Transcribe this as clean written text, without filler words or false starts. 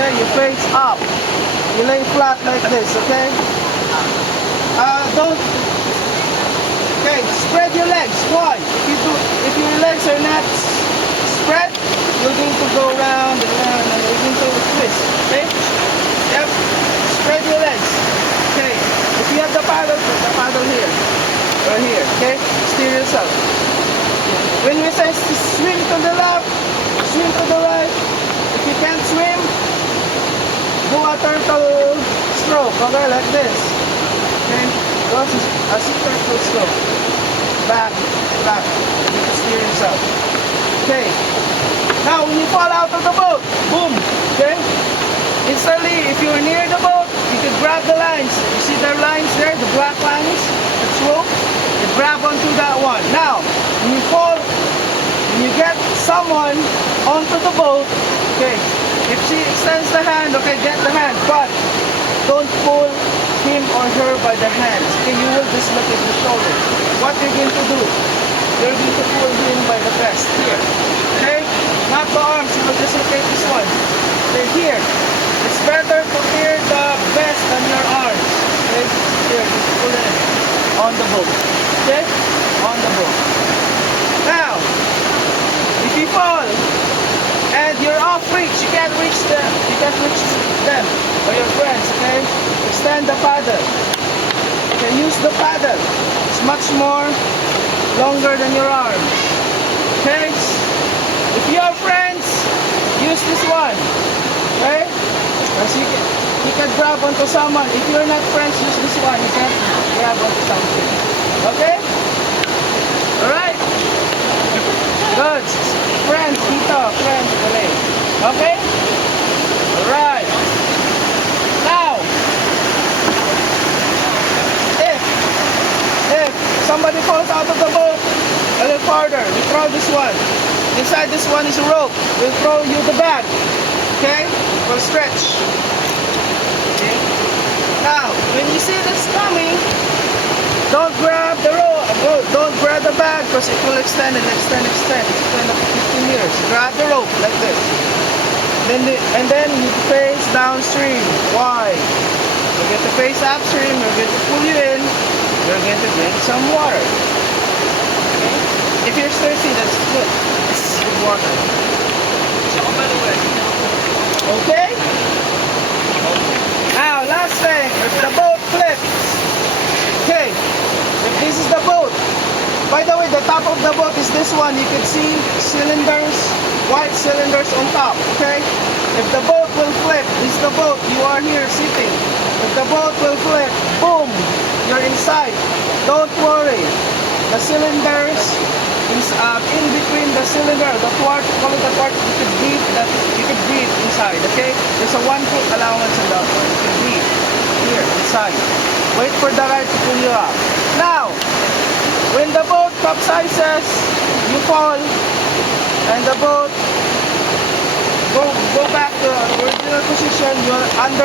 Okay, you face up. You lay flat like this, okay? Don't. Okay, spread your legs. Why? If your legs are not spread, you're going to go round and round and you're going to twist. Okay? Yep. Spread your legs. Okay. If you have the paddle, put the paddle here or here. Okay? Steer yourself. When we say to swim to the left, swim to the right. If you can't swim, do a turtle stroke. Okay, like this. Okay? That's a turtle stroke. Back, back. You can steer yourself. Okay. Now, when you fall out of the boat, boom. Okay? Instantly, if you're near the boat, you can grab the lines. You see the lines there, the black lines, the rope. You grab onto that one. Now, when you fall, when you get someone onto the boat, okay, if she extends the hand, okay, get the hand, but don't pull him or her by the hands. Okay, you will dislocate the shoulder. What you're going to do, you're going to pull him by the vest here. Okay, not the arms. You will dislocate this one. Okay, here. It's better to hear the vest than your arms. Okay, here, just pull it on the boat. Okay, on the boat. Now, if you fall and you're off reach, you can't reach them. You can't reach them or your friends. Okay, extend the paddle. You can use the paddle. It's much more longer than your arms. Okay, if you are friends, use this one. Okay, because you can grab onto someone. If you're not friends, use this one. You can grab onto something. Okay. Alright? Good. Friends, dito. Friends, dali. Okay? Alright. Now, if somebody falls out of the boat a little farther, we throw this one. Inside this one is a rope. We'll throw you the bag. Okay? For stretch. Okay? Now, when you see this coming, don't grab the rope. Don't grab the bag because it will extend and extend. Extend up to 15 years. Grab the rope like this. And then you face downstream. Why? You're going to face upstream. We're going to pull you in. You're going to drink some water. Okay? If you're thirsty, that's good. It's good water. Okay? Now, last thing. If the boat flips. Okay. If this is the boat. By the way, the top of the boat is this one. You can see cylinders, white cylinders on top. Okay? If the boat will flip, this is the boat. You are here sitting. If the boat will flip, boom, you're inside. Don't worry. The cylinders is in between the cylinder, the thwart, call it the thwart. You could breathe inside. Okay? There's a 1 foot allowance in the thwart. You can breathe here inside. Wait for the ride to pull you up. Now, when the boat capsizes, you fall, and the boat go back to the original position. You're under